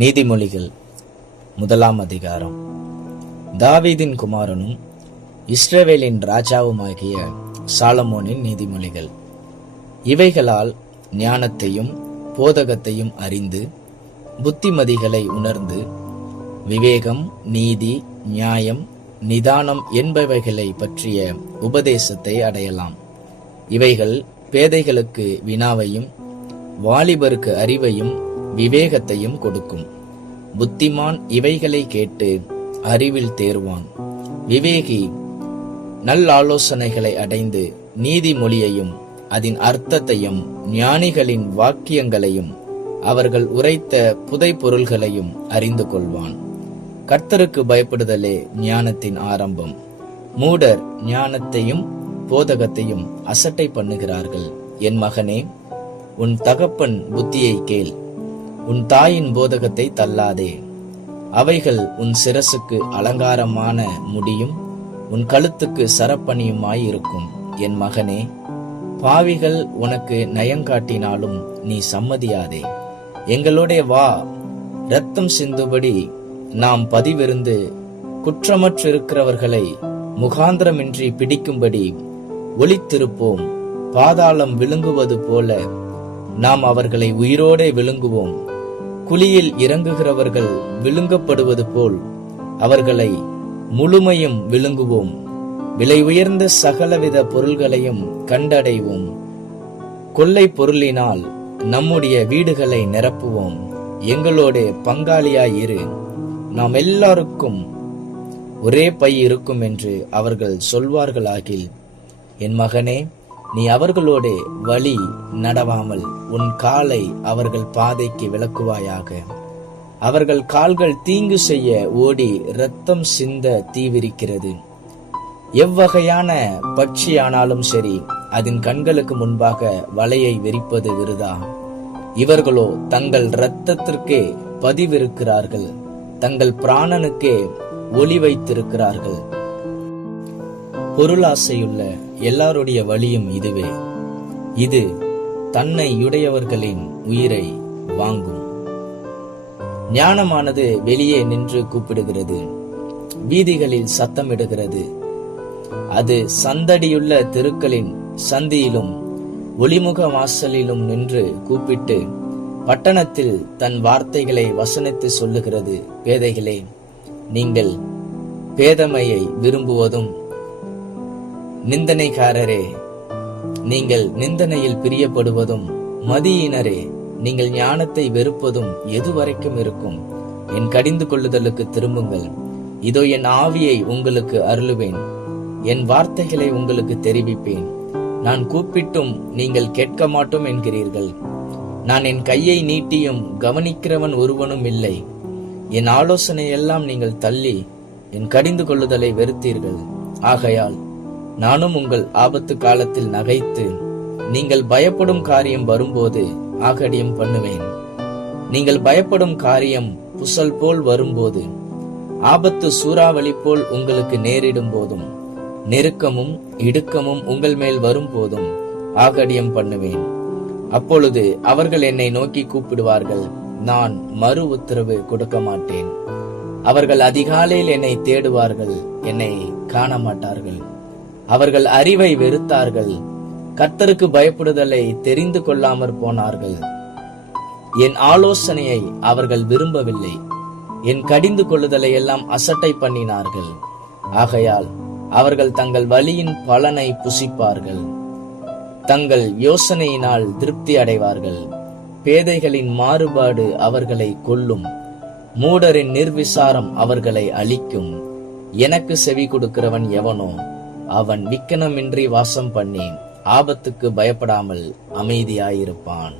நீதிமொழிகள் 1 அதிகாரம். தாவீதின் குமாரனும் இஸ்ரவேலின் ராஜாவுமாகிய சாலமோனின் நீதிமொழிகள். இவைகளால் ஞானத்தையும் போதகத்தையும் அறிந்து புத்திமதிகளை உணர்ந்து விவேகம், நீதி, நியாயம், நிதானம் என்பவைகளை பற்றிய உபதேசத்தை அடையலாம். இவைகள் பேதைகளுக்கு வினாவையும் வாலிபருக்கு அறிவையும் விவேகத்தையும் கொடுக்கும். புத்திமான் இவைகளை கேட்டு அறிவில் தேர்வான். விவேகி நல்லாலோசனைகளை அடைந்து நீதிமொழியையும் அதன் அர்த்தத்தையும் ஞானிகளின் வாக்கியங்களையும் அவர்கள் உரைத்த புதை பொருள்களையும் அறிந்து கொள்வான். கர்த்தருக்கு பயப்படுதலே ஞானத்தின் ஆரம்பம். மூடர் ஞானத்தையும் போதகத்தையும் அசட்டை பண்ணுகிறார்கள். என் மகனே, உன் தகப்பன் புத்தியை கேள், உன் தாயின் போதகத்தை தள்ளாதே. அவைகள் உன் சிரசுக்கு அலங்காரமான முடியும், உன் கழுத்துக்கு சரப்பணியுமாயிருக்கும். என் மகனே, பாவிகள் உனக்கு நயங்காட்டினாலும் நீ சம்மதியாதே. எங்களோட வா, இரத்தம் சிந்துபடி நாம் பதிவிருந்து குற்றமற்றிருக்கிறவர்களை முகாந்திரமின்றி பிடிக்கும்படி ஒளித்திருப்போம். பாதாளம் விழுங்குவது போல நாம் அவர்களை உயிரோடே விழுங்குவோம். குழியில் இறங்குகிறவர்கள் விழுங்கப்படுவது போல் அவர்களை முழுமையும் விழுங்குவோம். விலை உயர்ந்த சகலவித பொருள்களையும் கண்டடைவோம். கொள்ளை பொருளினால் நம்முடைய வீடுகளை நிரப்புவோம். எங்களோட பங்காளியாயிரு, நாம் எல்லாருக்கும் ஒரே பை இருக்கும் என்று அவர்கள் சொல்வார்களாகில். என் மகனே, நீ அவர்களோட வழி நடவாமல் உன் காலை அவர்கள் பாதைக்கு விலக்குவாயாக. அவர்கள் கால்கள் தீங்கு செய்ய ஓடி இரத்தம் சிந்த தீவிரிக்கிறது. எவ்வகையான பட்சியானாலும் சரி, அதன் கண்களுக்கு முன்பாக வலையை விரிப்பது விருதா. இவர்களோ தங்கள் இரத்தத்திற்கே பதிவிருக்கிறார்கள், தங்கள் பிராணனுக்கே ஒளி வைத்திருக்கிறார்கள். பொருளாசையுள்ள எல்லாருடைய வழியும் இதுவே. இது தன்னை உடையவர்களின் உயிரை வாங்கும். ஞானமானது வெளியே நின்று கூப்பிடுகிறது, வீதிகளில் சத்தமிடுகிறது. அது சந்தடியுள்ள தெருக்களின் சந்தியிலும் ஒளிமுக வாசலிலும் நின்று கூப்பிட்டு பட்டணத்தில் தன் வார்த்தைகளை வசனித்து சொல்லுகிறது. பேதைகளே, நீங்கள் பேதமையை விரும்புவதும், நிந்தனைக்காரரே, நீங்கள் நிந்தனையில் பிரியப்படுவதும், மதியினரே, நீங்கள் ஞானத்தை வெறுப்பதும் எதுவரைக்கும் இருக்கும்? என் கடிந்து கொள்ளுதலுக்கு திரும்புங்கள். இதோ என் ஆவியை உங்களுக்கு அருளுவேன், என் வார்த்தைகளை உங்களுக்கு தெரிவிப்பேன். நான் கூப்பிட்டும் நீங்கள் கேட்க மாட்டோம் என்கிறீர்கள். நான் என் கையை நீட்டியும் கவனிக்கிறவன் ஒருவனும் இல்லை. என் ஆலோசனையெல்லாம் நீங்கள் தள்ளி என் கடிந்து கொள்ளுதலை வெறுத்தீர்கள். ஆகையால் நானும் உங்கள் ஆபத்து காலத்தில் நகைத்து நீங்கள் பயப்படும் காரியம் வரும்போது ஆகடியம் பண்ணுவேன். நீங்கள் பயப்படும் காரியம் புசல் போல் வரும்போது, ஆபத்து சூறாவளி போல் உங்களுக்கு நேரிடும் போதும், நெருக்கமும் இடுக்கமும் உங்கள் மேல் வரும் போதும் ஆகடியம் பண்ணுவேன். அப்பொழுது அவர்கள் என்னை நோக்கி கூப்பிடுவார்கள், நான் மறு உத்தரவு கொடுக்க மாட்டேன். அவர்கள் அதிகாலையில் என்னை தேடுவார்கள், என்னை காண மாட்டார்கள். அவர்கள் அறிவை வெறுத்தார்கள், கர்த்தருக்கு பயப்படுதலை தெரிந்து கொள்ளாமற் போனார்கள். என் ஆலோசனையை அவர்கள் விரும்பவில்லை, என் கடிந்து கொள்ளுதலை எல்லாம் அசட்டை பண்ணினார்கள். ஆகையால் அவர்கள் தங்கள் வழியின் பலனை புசிப்பார்கள், தங்கள் யோசனையினால் திருப்தி அடைவார்கள். பேதைகளின் மாறுபாடு அவர்களை கொல்லும், மூடரின் நிர்விசாரம் அவர்களை அழிக்கும். எனக்கு செவி கொடுக்கிறவன் எவனோ அவன் விக்கனமின்றி வாசம் பண்ணி ஆபத்துக்கு பயப்படாமல் அமைதியாயிருப்பான்.